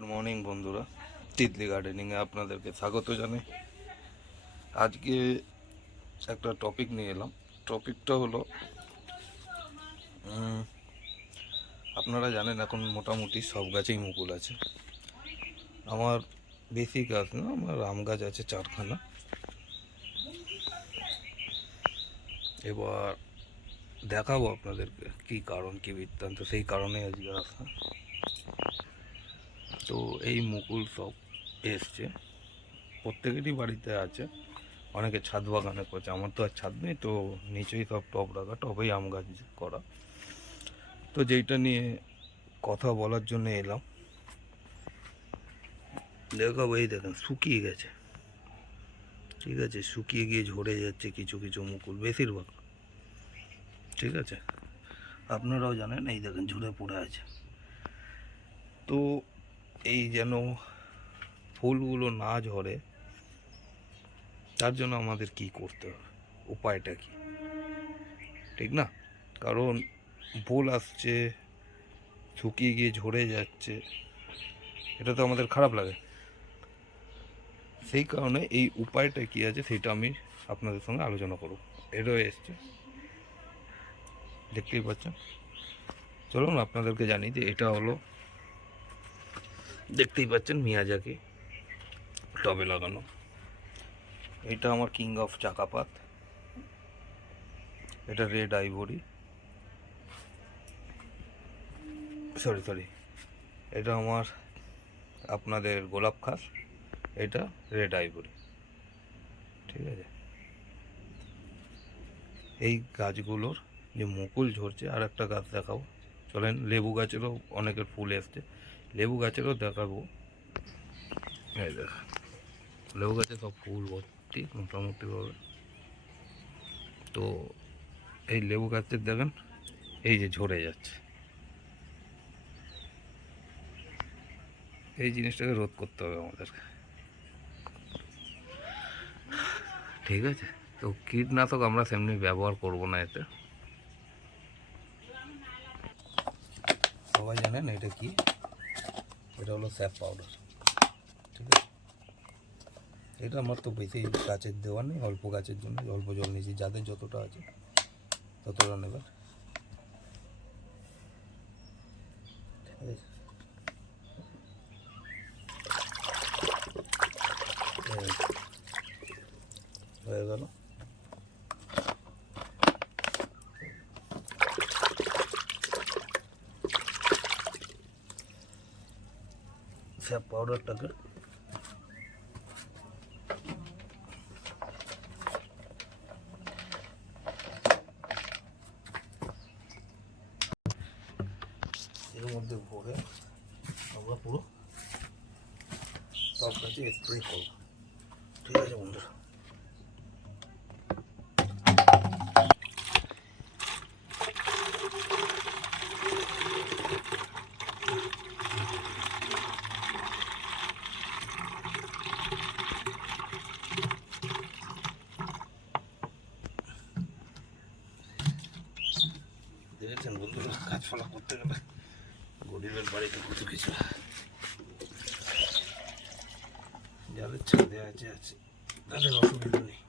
Good morning বন্ধুরা, তিতলি গার্ডেনিংয়ে আপনাদেরকে স্বাগত জানাই। আজকে একটা টপিক নিয়ে এলাম। টপিকটা হলো, আপনারা জানেন এখন মোটামুটি সব গাছেই মুকুল আছে। আমার বেশি গাছ না, আমার আম গাছ আছে 4খানা। এবার দেখাবো আপনাদেরকে কী কারণ, কী বৃত্তান্ত, সেই কারণে আজকে আসা। তো এই মুকুল সব এসছে, প্রত্যেকেরই বাড়িতে আছে, অনেকে ছাদ বাগানে করছে। আমার তো আর ছাদ নেই, তো নিচেই সব টব রাখা, টবেই আম গাছ করা। তো যেইটা নিয়ে কথা বলার জন্য এলাম, দেখাবো। এই দেখেন শুকিয়ে গেছে, ঠিক আছে, শুকিয়ে গিয়ে ঝরে যাচ্ছে কিছু কিছু মুকুল, বেশিরভাগ, ঠিক আছে। আপনারাও জানেন, এই দেখেন ঝরে পড়ে আছে। তো এই যেন ফুলগুলো না ঝরে, তার জন্য আমাদের কি করতে হবে, উপায়টা কি, ঠিক না? কারণ ফুল আসছে, শুকিয়ে গিয়ে ঝরে যাচ্ছে, এটা তো আমাদের খারাপ লাগে। সেই কারণে এই উপায়টা কী আছে সেটা আমি আপনাদের সঙ্গে আলোচনা করব। এরও এসছে, দেখতেই পাচ্ছেন। চলুন আপনাদেরকে জানি যে এটা হলো, দেখতেই পাচ্ছেন, মিয়াজাকি টবে লাগানো। এটা আমার কিং অফ চাকাপাত, এটা রেড আইভরি, সরি এটা আমার আপনাদের গোলাপ খাস, এটা রেড আইভরি, ঠিক আছে। এই গাছগুলোর যে মুকুল ঝরছে, আর একটা গাছ দেখাবো, চলেন। লেবু গাছেরও অনেকের ফুল এসছে, লেবু গাছেরও দেখাবো। এই দেখ, লেবু গাছে সব ফুল ভর্তি মোটামুটিভাবে। তো এই লেবু গাছের দেখেন, এই যে ঝরে যাচ্ছে, এই জিনিসটাকে রোধ করতে হবে আমাদেরকে, ঠিক আছে। তো কীটনাশক আমরা সেমনি ব্যবহার করব না এতে। সবাই জানেন এটা কি, এটা হলো স্যাপ পাউডার, ঠিক আছে। এটা আমার তো বেশি গাছের দেওয়া নেই, অল্প গাছের জন্য অল্প জল নিয়েছি, যাদের যতটা আছে ততটা নেবেন, ঠিক আছে। হয়ে গেল। স্যাপ পাউডারটাকে এর মধ্যে ভরে আমরা পুরো সব গাছে স্প্রে করব, ঠিক আছে বন্ধুরা। দেখেছেন বন্ধুরা, গাছপালা করতে গেলে গরিবের বাড়িতে কত কিছু, যাদের ছাদে আছে তাদের অসুবিধা নেই,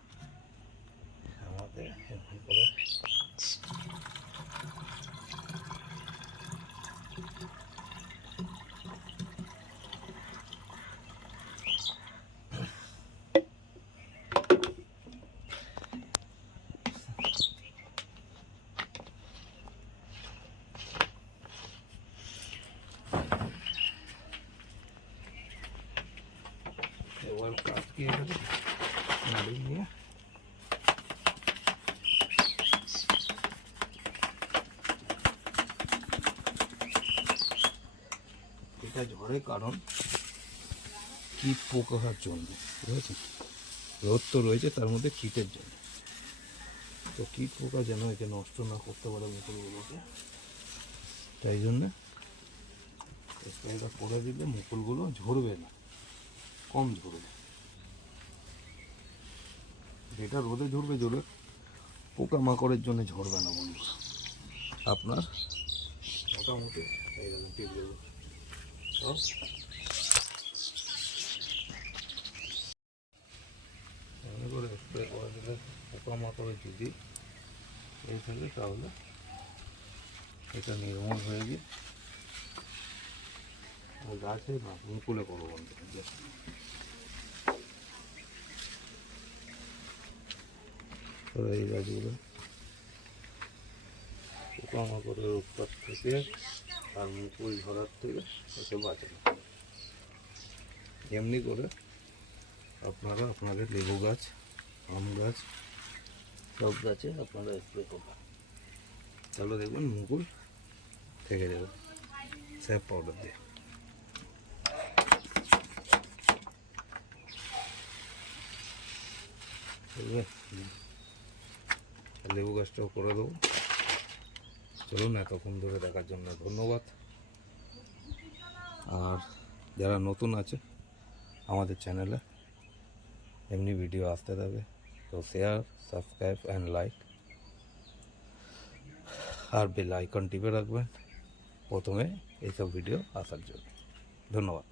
আমাদের এমন করে এবার কাজ কি, এটাকে নাড়িয়ে নিয়ে এটা ঝড়ে, কারণ কীট পোকার জন্য, বুঝেছেন। রোদ তো রয়েছে, তার মধ্যে কীটের জন্য। তো কীট পোকা যেন একে নষ্ট না করতে পারে মুকুলগুলোকে, তাই জন্যে স্প্রেটা করে দিলে মুকুলগুলো ঝরবে না, কম ঝরবে। যেটা রোদে ঝরবে পোকামাকড়ের জন্য ঝরবে না বন্ধু। আপনার মোটামুটি এই গেল সব গাছগুলো পোকামাকড়ে যদি এই থাকে তাহলে এটা নির্মূল হয়ে গিয়ে গাছে না মুকুলে পরবর্তী তো এই গাছগুলো পোকামাকড়ের উৎপাত থেকে আর মুকুল ধরার থেকে একে বাঁচে না। এমনি করে আপনারা আপনাদের লেবু গাছ, আম গাছ, সব গাছে আপনারা স্প্রে করবেন, তাহলে দেখবেন মুকুল থেকে যাবে স্যাপ পাউডার দিয়ে। লেবু গাছটাও করে দেবো। চলুন, এতক্ষণ ধরে দেখার জন্য ধন্যবাদ। আর যারা নতুন আছে আমাদের চ্যানেলে এমনি ভিডিও আসতে থাকবে, তো শেয়ার, সাবস্ক্রাইব অ্যান্ড লাইক আর বেল আইকন টিপে রাখবেন প্রথমে এইসব ভিডিও আসার জন্য। ধন্যবাদ।